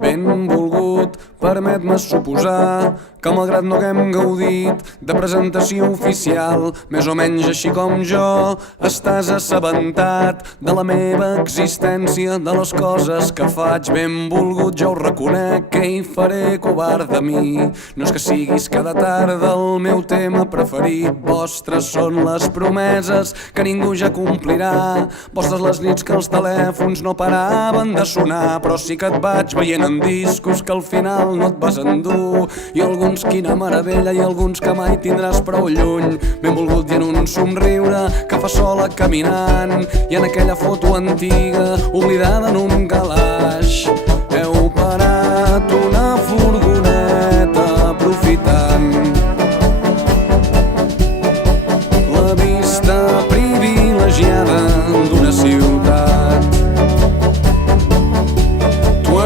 Benvolgut, permet-me suposar que malgrat no haguem gaudit de presentació oficial, més o menys així com jo, estàs assabentat de la meva existència, de les coses que faig. Benvolgut, jo ho reconec, que hi faré covard de mi. No és que siguis cada tarda el meu tema preferit, vostres són les promeses que ningú ja complirà, vostres les nits que els telèfons no paraven de sonar, però sí que et vaig veient en discos que al final no et vas endur, i alguns quina meravella i alguns que mai tindràs prou lluny. Benvolgut, i en un somriure que fa sola caminant, i en aquella foto antiga oblidada en un calaix heu parat una furgoneta aprofitant la vista privilegiada d'una ciutat.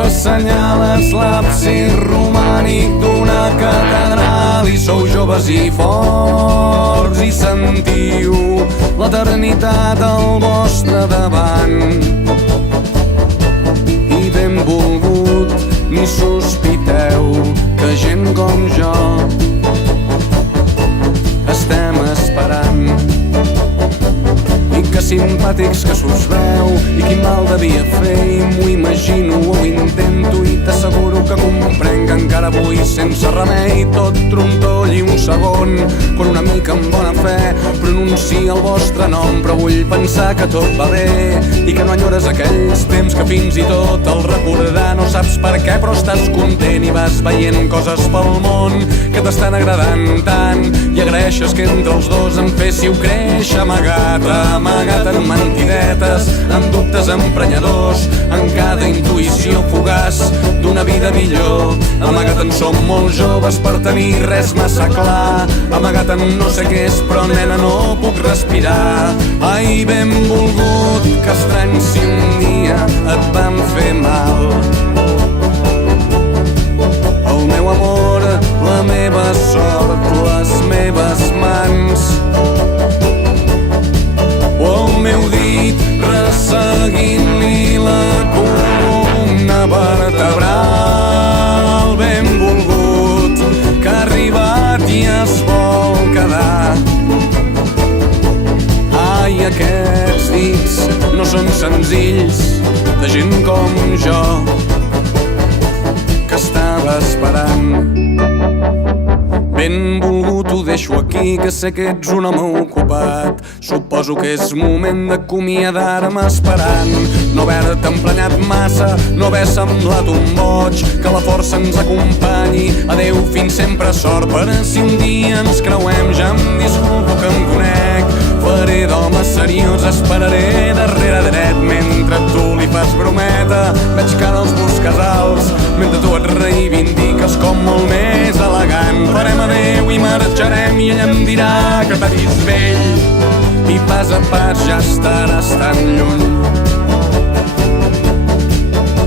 Assenyales l'absis romànic d'una catedral i sou joves i forts i sentiu l'eternitat al vostre davant. I benvolgut, ni sospiteu que gent com jo estem esperant. I que simpàtics que s'us veu, i quin mal devia fer, i m'ho imagino, ho intento, i t'asseguro que comprenc que encara avui sense remei tot trontoll i un segon, quan una mica amb bona fe pronuncia el vostre nom. Però vull pensar que tot va bé i que no enyores aquells temps que fins i tot el recordar no saps per què, però estàs content i vas veient coses pel món que t'estan agradant tant, i agraeixes que entre els dos em féssiu créixer amagat en mentidetes, en dubtes emprenyadors, en cada intuïció fugaç d'una vida millor. Amagat en som molt joves per tenir res massa clar, amagat en no sé què és, però nena no puc respirar. Ai, benvolgut, que estrany si un dia et vam fer mal. El meu amor, la meva sort, les meves mans, o el meu dit resseguint-li la columna vertebral. Benvolgut, que ha arribat i es vol quedar. Ai, aquests dits no són senzills, de gent com jo que estava esperant. Benvolgut, ho deixo aquí, que sé que ets un home ocupat. Suposo que és moment d'acomiadar-me esperant no haver-te emprenyat massa, no haver semblat un boig, que la força ens acompanyi. Adeu, fins sempre, sort per si un dia ens creuem. Ja em disculpo que em conec, faré d'home seriós, esperaré darrere dret mentre tu li fas brometa. Veig que ara els busques alts mentre tu et reivindiques com molt més elegant. Farem adeu i marxarem i ella em dirà que t'ha vist vell i pas a pas ja estaràs tan lluny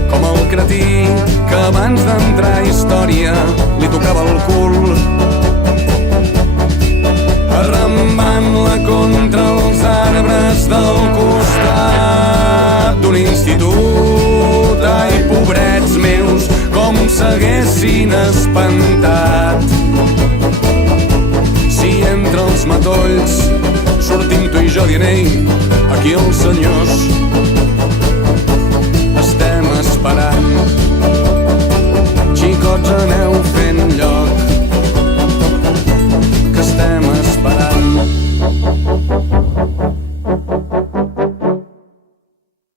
com el cretí que abans d'entrar a història li tocava el cul, arrambant-la contra els arbres del costat d'un institut. Ai, pobrets meus, com s'haguessin espantat si entre els matolls sortim tu i jo dient: ei, aquí els senyors